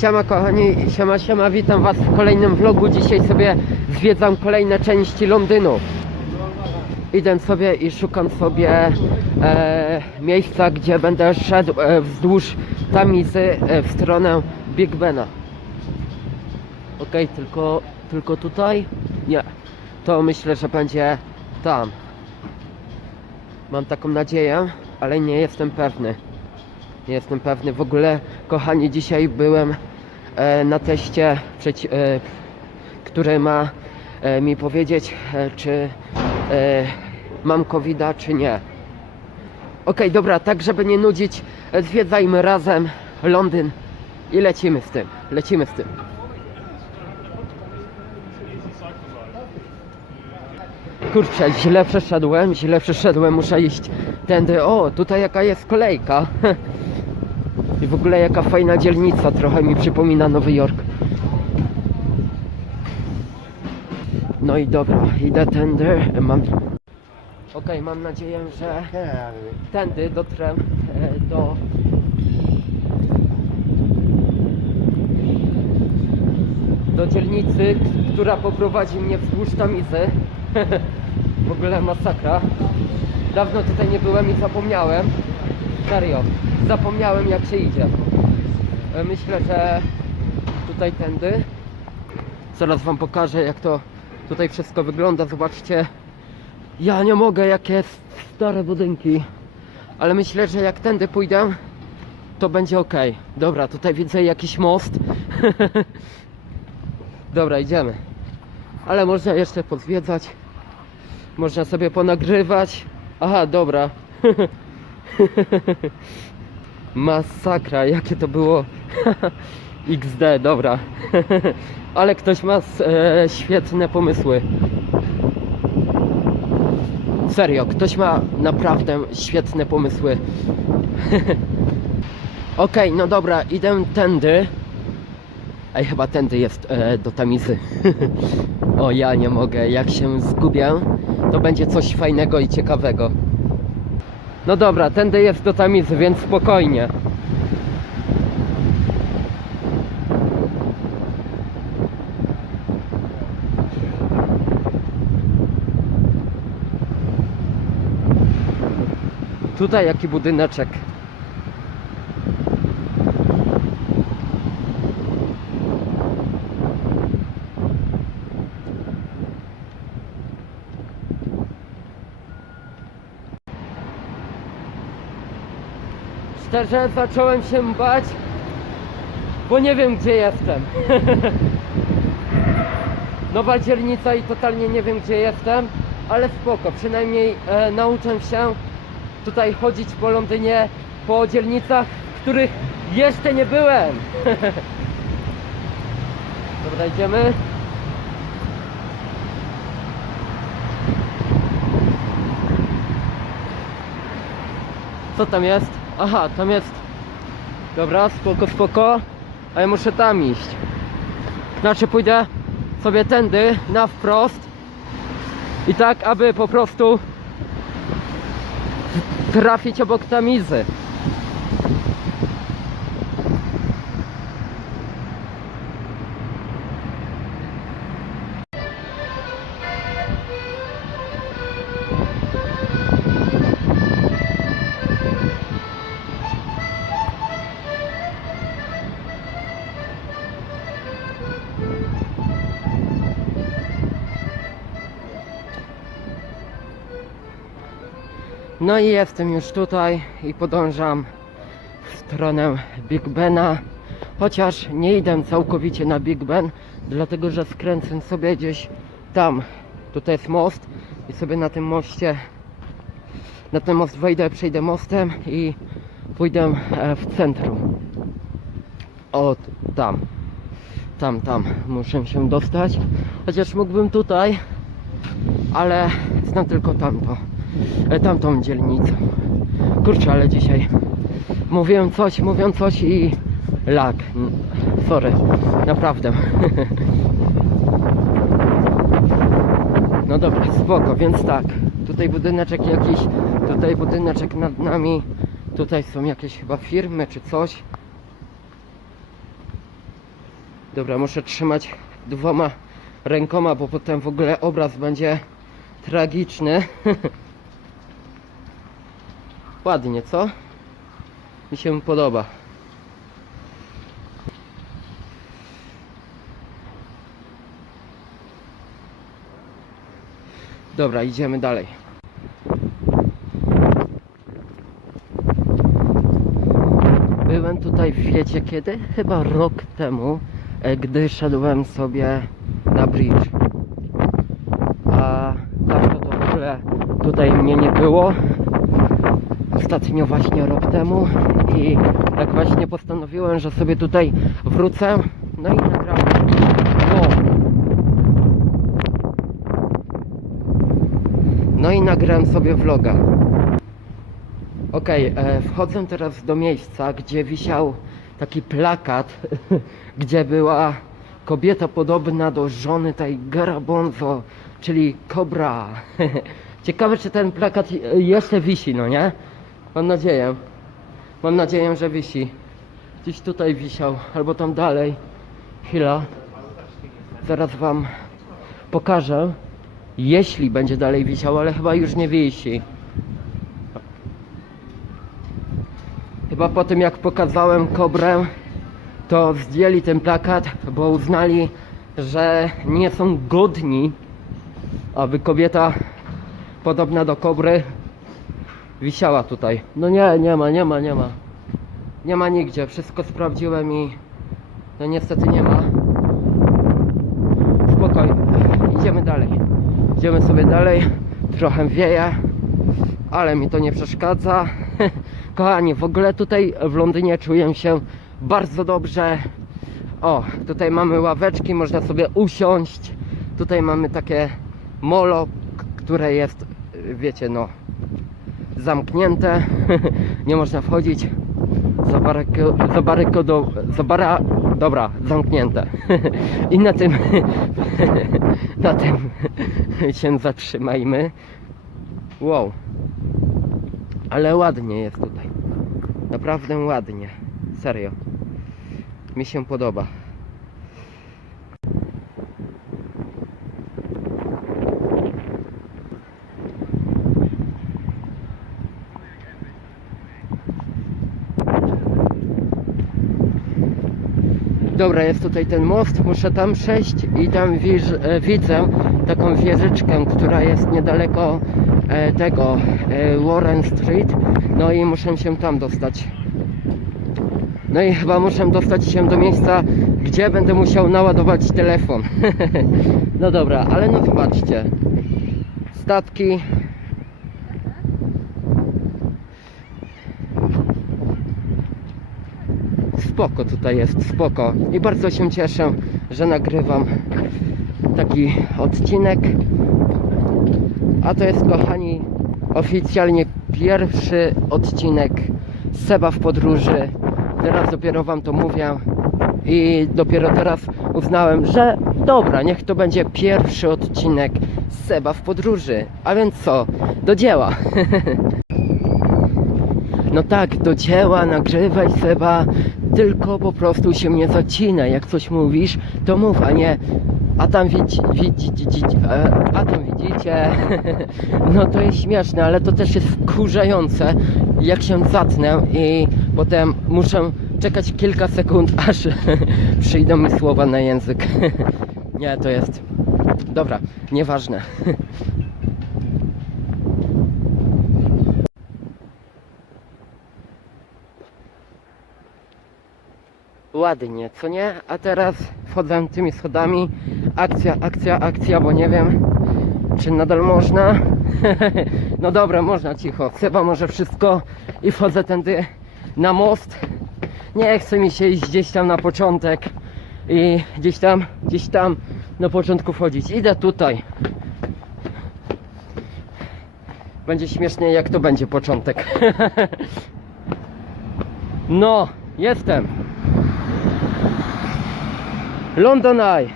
Siema kochani, siema siema, witam was w kolejnym vlogu. Dzisiaj sobie zwiedzam kolejne części Londynu. Idę sobie i szukam sobie e, miejsca, gdzie będę szedł e, wzdłuż Tamizy e, w stronę Big Bena. Okej, tylko, tylko tutaj? Nie. To myślę, że będzie tam. Mam taką nadzieję, ale nie jestem pewny. Nie jestem pewny. W ogóle, kochani, dzisiaj byłem e, na teście, przeci- e, który ma e, mi powiedzieć, e, czy e, mam covid czy nie. Okej, dobra, tak żeby nie nudzić, e, zwiedzajmy razem Londyn i lecimy z tym. Lecimy z tym. Kurczę, źle przeszedłem, źle przeszedłem, muszę iść tędy. O, tutaj jaka jest kolejka. I w ogóle jaka fajna dzielnica, trochę mi przypomina Nowy Jork. No i dobra, idę tędy. Mam. Okej, mam nadzieję, że tędy dotrę e, do. Do dzielnicy, która poprowadzi mnie wzdłuż Tamizy. w ogóle masakra. Dawno tutaj nie byłem i zapomniałem. Serio, zapomniałem jak się idzie. E, Myślę, że tutaj tędy. Zaraz wam pokażę jak to tutaj wszystko wygląda. Zobaczcie. Ja nie mogę, jakie stare budynki. Ale myślę, że jak tędy pójdę, to będzie ok. Dobra, tutaj widzę jakiś most. Dobra, idziemy. Ale można jeszcze pozwiedzać. Można sobie ponagrywać. Aha, dobra. Masakra, jakie to było XD, dobra. Ale ktoś ma e, świetne pomysły. Serio, ktoś ma naprawdę świetne pomysły. Okej, no dobra, idę tędy. Ej, chyba tędy jest e, do Tamizy. o, ja nie mogę. Jak się zgubię, to będzie coś fajnego i ciekawego. No dobra, tędy jest do Tamizy, więc spokojnie. Tutaj jaki budyneczek. Szczerze zacząłem się bać, bo nie wiem gdzie jestem. Nowa dzielnica i totalnie nie wiem gdzie jestem, ale spoko, przynajmniej e, nauczę się tutaj chodzić po Londynie, po dzielnicach, w których jeszcze nie byłem. Dobra, idziemy. Co tam jest? Aha, tam jest. Dobra, spoko, spoko. A ja muszę tam iść. Znaczy pójdę sobie tędy, na wprost. I tak, aby po prostu trafić obok tamizy. No i jestem już tutaj i podążam w stronę Big Bena. Chociaż nie idę całkowicie na Big Ben, dlatego że skręcę sobie gdzieś tam. Tutaj jest most i sobie na tym moście, na ten most wejdę, przejdę mostem i pójdę e, w centrum. O, tam. Tam, tam muszę się dostać. Chociaż mógłbym tutaj, ale znam tylko tamto tamtą dzielnicę. Kurczę, ale dzisiaj mówiłem coś, mówią coś i lag. Sorry, naprawdę. No dobra, spoko, więc tak. Tutaj budyneczek jakiś, tutaj budyneczek nad nami. Tutaj są jakieś chyba firmy czy coś. Dobra, muszę trzymać dwoma rękoma, bo potem w ogóle obraz będzie tragiczny. Ładnie, co? Mi się podoba. Dobra, idziemy dalej. Byłem tutaj, wiecie kiedy? Chyba rok temu, e, gdy szedłem sobie na bridge. A to, to w ogóle tutaj mnie nie było. Ostatnio właśnie rok temu i tak właśnie postanowiłem, że sobie tutaj wrócę. No i nagrałem. No. I nagrałem sobie vloga. Okej, e, wchodzę teraz do miejsca, gdzie wisiał taki plakat, gdzie była kobieta podobna do żony tej Garabonzo, czyli Kobra. Ciekawe, czy ten plakat jeszcze wisi, no nie? Mam nadzieję. Mam nadzieję, że wisi. Gdzieś tutaj wisiał, albo tam dalej. Chwila. Zaraz wam pokażę. Jeśli będzie dalej wisiał, ale chyba już nie wisi. Chyba po tym jak pokazałem kobrę, to zdjęli ten plakat, bo uznali, że nie są godni, aby kobieta podobna do kobry wisiała tutaj. No nie, nie ma, nie ma, nie ma. Nie ma nigdzie. Wszystko sprawdziłem i no niestety nie ma. Spokojnie. Idziemy dalej. Idziemy sobie dalej. Trochę wieje, ale mi to nie przeszkadza. Kochani, w ogóle tutaj w Londynie czuję się bardzo dobrze. O, tutaj mamy ławeczki, można sobie usiąść. Tutaj mamy takie molo, które jest, wiecie, no, zamknięte. nie można wchodzić. Zabaryko- Zabarykodo... Zabara... Dobra, zamknięte. I na tym... na tym się zatrzymajmy. Wow. Ale ładnie jest tutaj. Naprawdę ładnie. Serio. Mi się podoba. Dobra, jest tutaj ten most, muszę tam przejść i tam e, widzę taką wieżyczkę, która jest niedaleko e, tego e, Warren Street. No i muszę się tam dostać. No i chyba muszę dostać się do miejsca, gdzie będę musiał naładować telefon. no dobra, ale no zobaczcie. Statki. Spoko tutaj jest, spoko. I bardzo się cieszę, że nagrywam taki odcinek. A to jest, kochani, oficjalnie pierwszy odcinek Seba w podróży. Teraz dopiero wam to mówię i dopiero teraz uznałem, że dobra, niech to będzie pierwszy odcinek Seba w podróży. A więc co? Do dzieła. No tak, do dzieła, nagrywaj Seba, tylko po prostu się nie zacina. Jak coś mówisz, to mów, a nie a tam widzi, widzi, widzi, e, a tam widzicie. No to jest śmieszne, ale to też jest wkurzające, jak się zatnę i potem muszę czekać kilka sekund, aż przyjdą mi słowa na język. Nie, to jest... Dobra, nieważne. Ładnie, co nie? A teraz wchodzę tymi schodami. Akcja, akcja, akcja, bo nie wiem, czy nadal można. no dobra, można cicho. Chyba może wszystko i wchodzę tędy na most. Nie chce mi się iść gdzieś tam na początek i gdzieś tam, gdzieś tam na początku wchodzić. Idę tutaj. Będzie śmiesznie, jak to będzie początek. no, jestem. London Eye.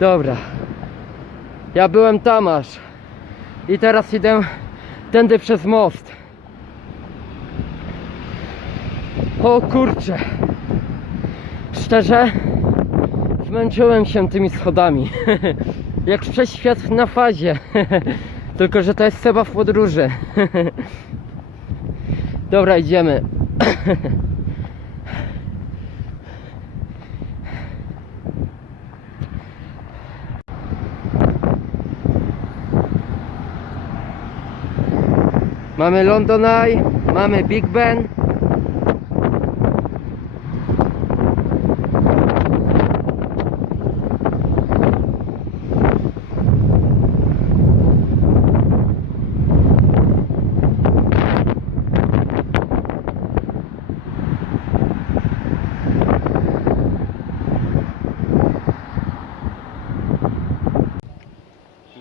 Dobra. Ja byłem tam aż. I teraz idę tędy przez most. O kurczę. Szczerze, zmęczyłem się tymi schodami. Jak przeświat na fazie. Tylko, że to jest Seba w podróży. Dobra, idziemy. Mamy London Eye, mamy Big Ben.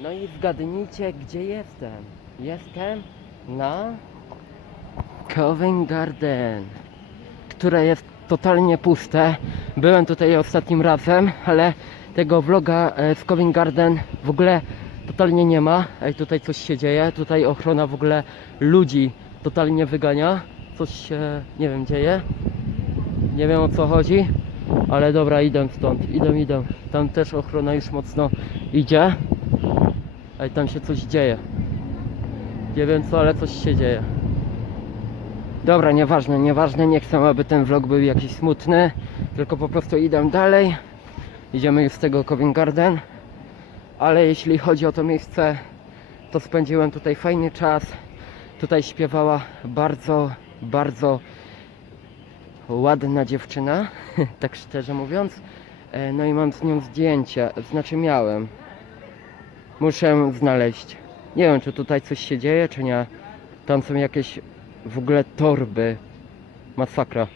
No i zgadnijcie, gdzie jestem. Jestem na Covent Garden, które jest totalnie puste. Byłem tutaj ostatnim razem, ale tego vloga e, z Covent Garden w ogóle totalnie nie ma. Ej, tutaj coś się dzieje. Tutaj ochrona w ogóle ludzi totalnie wygania. Coś się, nie wiem, dzieje. Nie wiem o co chodzi, ale dobra, idę stąd. Idę, idę. Tam też ochrona już mocno idzie. Ej, tam się coś dzieje. Nie wiem co, ale coś się dzieje. Dobra, nieważne, nieważne, nie chcę, aby ten vlog był jakiś smutny, tylko po prostu idę dalej. Idziemy już z tego Covent Garden, ale jeśli chodzi o to miejsce, to spędziłem tutaj fajny czas. Tutaj śpiewała bardzo, bardzo ładna dziewczyna, tak szczerze mówiąc. E, No i mam z nią zdjęcie, znaczy miałem. Muszę znaleźć. Nie wiem, czy tutaj coś się dzieje, czy nie. Tam są jakieś w ogóle torby. Masakra.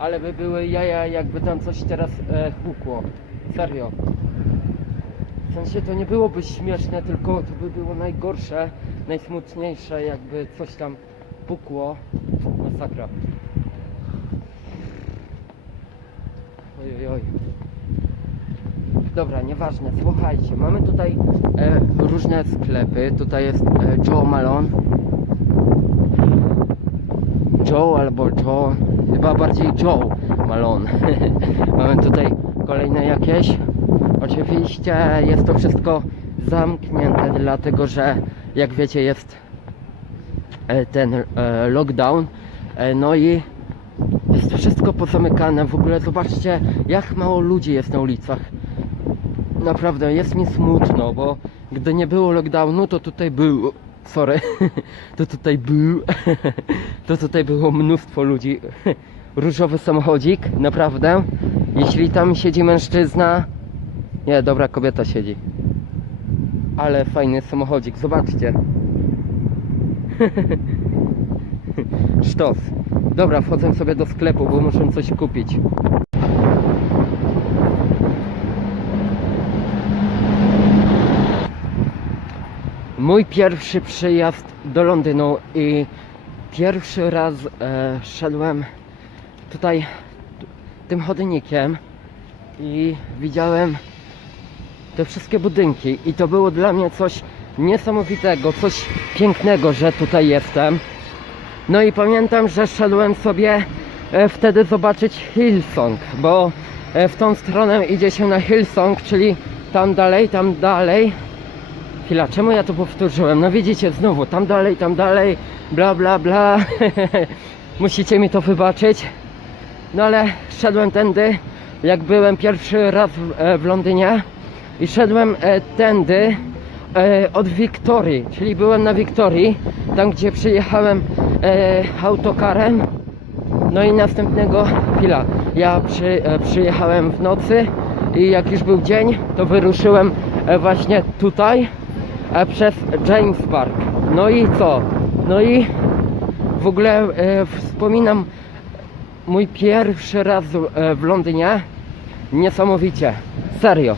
Ale by były jaja, jakby tam coś teraz e, hukło. Serio. W sensie to nie byłoby śmieszne, tylko to by było najgorsze, najsmutniejsze, jakby coś tam pukło. Masakra. Oj, oj, oj. Dobra, nieważne, słuchajcie, mamy tutaj e, różne sklepy. Tutaj jest e, Joe Malone. Joe albo Joe, chyba bardziej Joe Malone. Mamy tutaj kolejne jakieś. Oczywiście jest to wszystko zamknięte, dlatego że jak wiecie jest e, ten e, lockdown. E, No i jest wszystko pozamykane. W ogóle zobaczcie jak mało ludzi jest na ulicach. Naprawdę jest mi smutno, bo gdy nie było lockdownu, to tutaj był. Sorry, to tutaj był. To tutaj było mnóstwo ludzi. Różowy samochodzik, naprawdę. Jeśli tam siedzi mężczyzna. Nie, dobra, kobieta siedzi. Ale fajny samochodzik, zobaczcie. Sztos. Dobra, wchodzę sobie do sklepu, bo muszę coś kupić. Mój pierwszy przyjazd do Londynu i pierwszy raz e, szedłem tutaj tym chodnikiem i widziałem te wszystkie budynki i to było dla mnie coś niesamowitego, coś pięknego, że tutaj jestem. No i pamiętam, że szedłem sobie e, wtedy zobaczyć Hillsong, bo e, w tą stronę idzie się na Hillsong, czyli tam dalej, tam dalej. Chwila, czemu ja to powtórzyłem? No widzicie, znowu, tam dalej, tam dalej, bla bla bla. Musicie mi to wybaczyć. No ale szedłem tędy, jak byłem pierwszy raz w, e, Londynie i szedłem e, tędy e, od Wiktorii, czyli byłem na Wiktorii, tam gdzie przyjechałem autokarem. No i następnego chwila, ja przy, przyjechałem w nocy i jak już był dzień, to wyruszyłem właśnie tutaj przez James Park. No i co? No i w ogóle e, wspominam mój pierwszy raz e, w Londynie. Niesamowicie. Serio.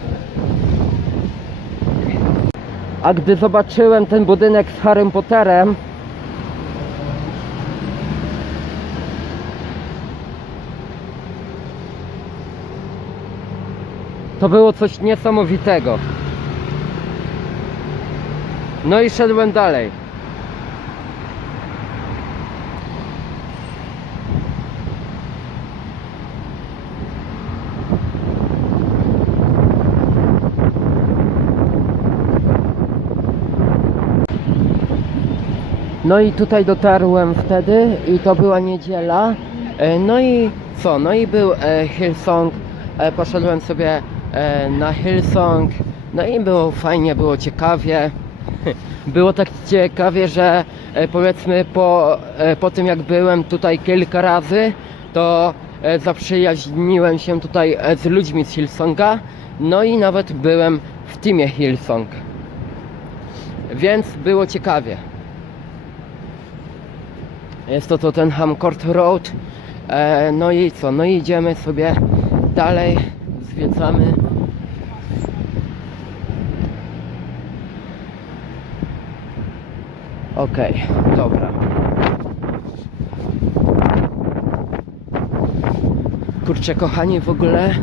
A gdy zobaczyłem ten budynek z Harrym Potterem, to było coś niesamowitego. No i szedłem dalej. No i tutaj dotarłem wtedy i to była niedziela. E, No i co? No i był e, Hillsong. E, Poszedłem sobie na Hillsong. No i było fajnie, było ciekawie. Było tak ciekawie, że powiedzmy po, po tym jak byłem tutaj kilka razy, to zaprzyjaźniłem się tutaj z ludźmi z Hillsonga. No i nawet byłem w teamie Hillsong. Więc było ciekawie. Jest to Tottenham Court Road. E, no i co? No idziemy sobie dalej, zwiedzamy. Okej, dobra. Kurczę, kochani, w ogóle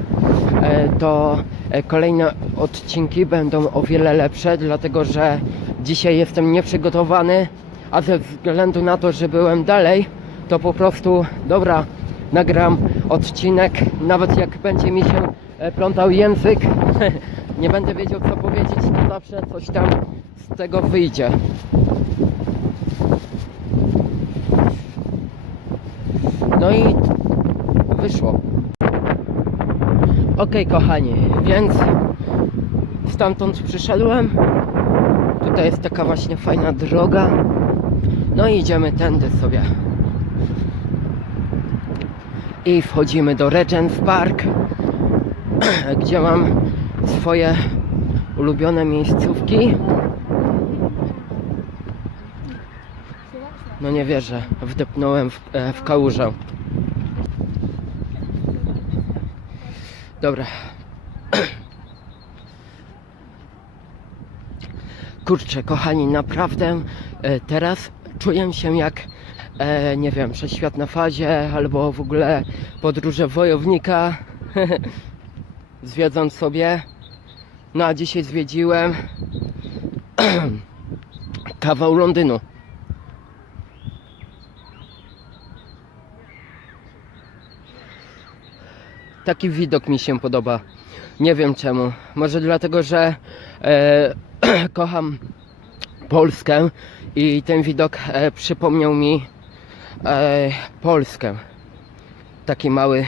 e, to e, kolejne odcinki będą o wiele lepsze, dlatego że dzisiaj jestem nieprzygotowany, a ze względu na to, że byłem dalej, to po prostu, dobra, nagram odcinek, nawet jak będzie mi się e, plątał język, nie będę wiedział co powiedzieć, to zawsze coś tam z tego wyjdzie. No i wyszło. Okej, kochani, więc stamtąd przyszedłem. Tutaj jest taka właśnie fajna droga. No i idziemy tędy sobie. I wchodzimy do Regent's Park, gdzie mam swoje ulubione miejscówki. No nie wierzę, wdepnąłem w, e, w kałużę. Dobra. Kurczę, kochani, naprawdę e, teraz czuję się jak, e, nie wiem, przeświat na fazie albo w ogóle podróże wojownika. Zwiedzam sobie. No a dzisiaj zwiedziłem kawał Londynu. Taki widok mi się podoba. Nie wiem czemu. Może dlatego, że e, kocham Polskę i ten widok e, przypomniał mi e, Polskę. Taki mały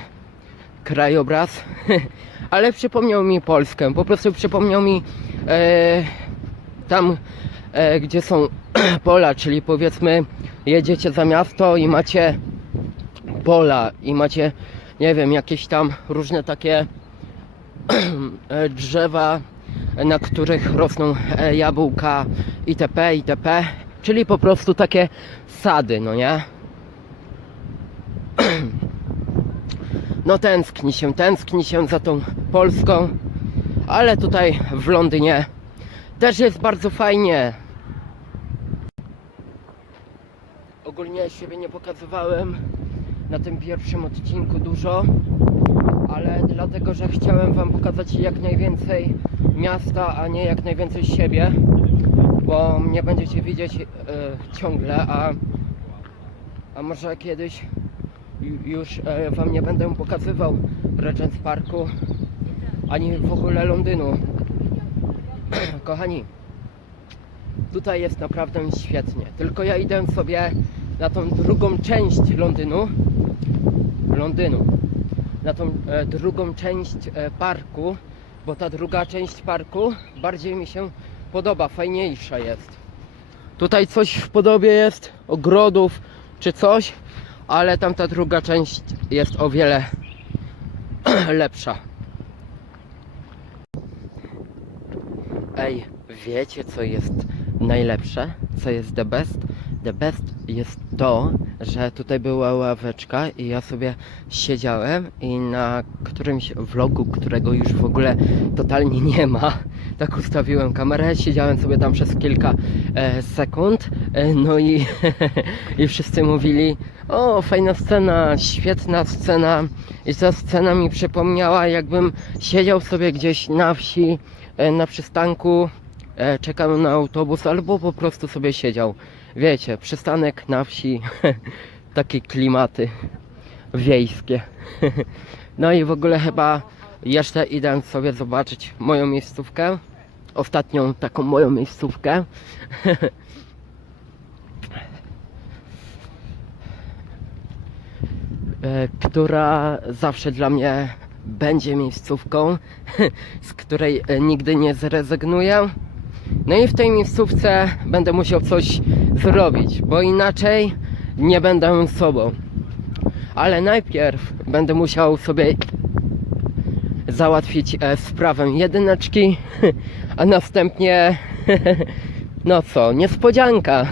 krajobraz, ale przypomniał mi Polskę. Po prostu przypomniał mi e, tam, e, gdzie są pola, czyli powiedzmy jedziecie za miasto i macie pola i macie, nie wiem, jakieś tam różne takie e, drzewa, na których rosną e, jabłka itp. itp. Czyli po prostu takie sady, no nie? No tęskni się, tęskni się za tą Polską, ale tutaj w Londynie też jest bardzo fajnie. Ogólnie siebie nie pokazywałem na tym pierwszym odcinku dużo, ale dlatego, że chciałem Wam pokazać jak najwięcej miasta, a nie jak najwięcej siebie, bo mnie będziecie widzieć e, ciągle, a, a może kiedyś ju- już e, Wam nie będę pokazywał Regent's Parku, ani w ogóle Londynu. Kochani, tutaj jest naprawdę świetnie. Tylko ja idę sobie na tą drugą część Londynu. Londynu. Na tą e, drugą część e, parku, bo ta druga część parku bardziej mi się podoba, fajniejsza jest. Tutaj coś w podobie jest ogrodów czy coś, ale tamta druga część jest o wiele lepsza. Ej, wiecie co jest najlepsze? Co jest the best? The best jest to, że tutaj była ławeczka i ja sobie siedziałem i na którymś vlogu, którego już w ogóle totalnie nie ma, tak ustawiłem kamerę, siedziałem sobie tam przez kilka e, sekund, e, no i, i wszyscy mówili, o fajna scena, świetna scena. I ta scena mi przypomniała jakbym siedział sobie gdzieś na wsi, e, na przystanku, e, czekał na autobus albo po prostu sobie siedział. Wiecie, przystanek na wsi, takie klimaty wiejskie. No i w ogóle chyba jeszcze idę sobie zobaczyć moją miejscówkę. Ostatnią taką moją miejscówkę. e, która zawsze dla mnie będzie miejscówką, z której e, nigdy nie zrezygnuję. No i w tej miejscówce będę musiał coś zrobić, bo inaczej nie będę sobą. Ale najpierw będę musiał sobie załatwić e, sprawę jedyneczki, a następnie no co, niespodzianka.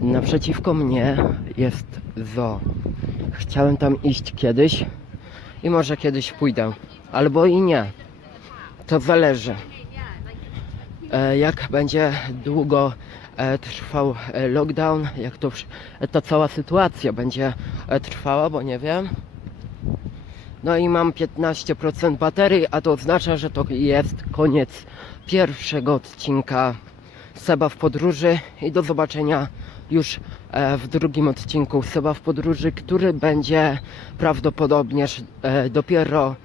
Naprzeciwko mnie jest zoo. Chciałem tam iść kiedyś i może kiedyś pójdę, albo i nie. To zależy. E, jak będzie długo e, trwał e, lockdown, jak to ta cała sytuacja będzie trwała, bo nie wiem. No i mam 15% baterii, a to oznacza, że to jest koniec pierwszego odcinka Seba w podróży i do zobaczenia już w drugim odcinku Seba w podróży, który będzie prawdopodobnież e, dopiero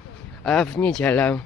w niedzielę